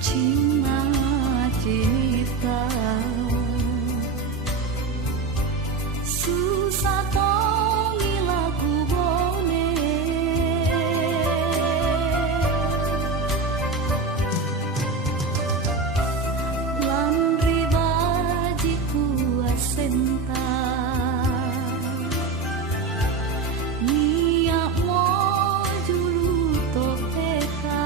Cima cinta susah tongi lagu bone lan ribaji kuasenta niak mo julu topeka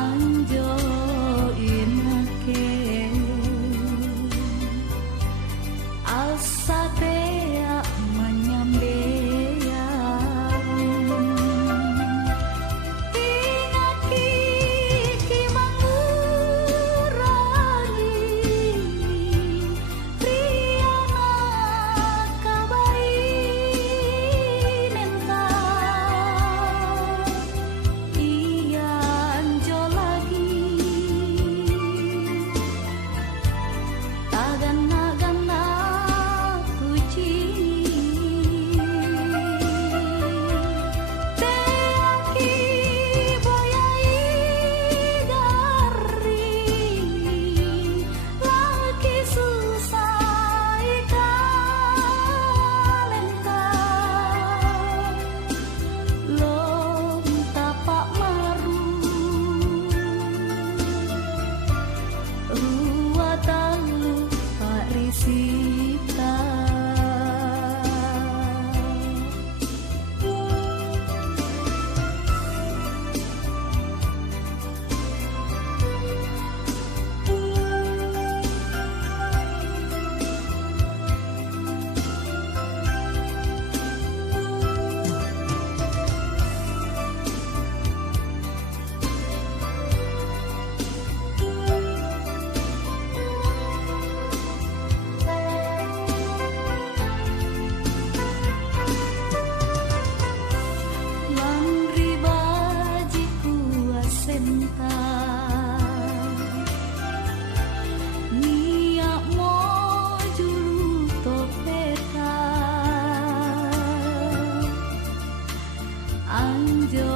anjo inake asatea manyambea pinaki kimangurangi priyana kabai nenta iyan jo lagi tagana-gana kuci teaki boyai garing laki susah ikalenta lom tapak maru ruwatalu parisita lan ribaji kuasenta niak mo julu topeta anjo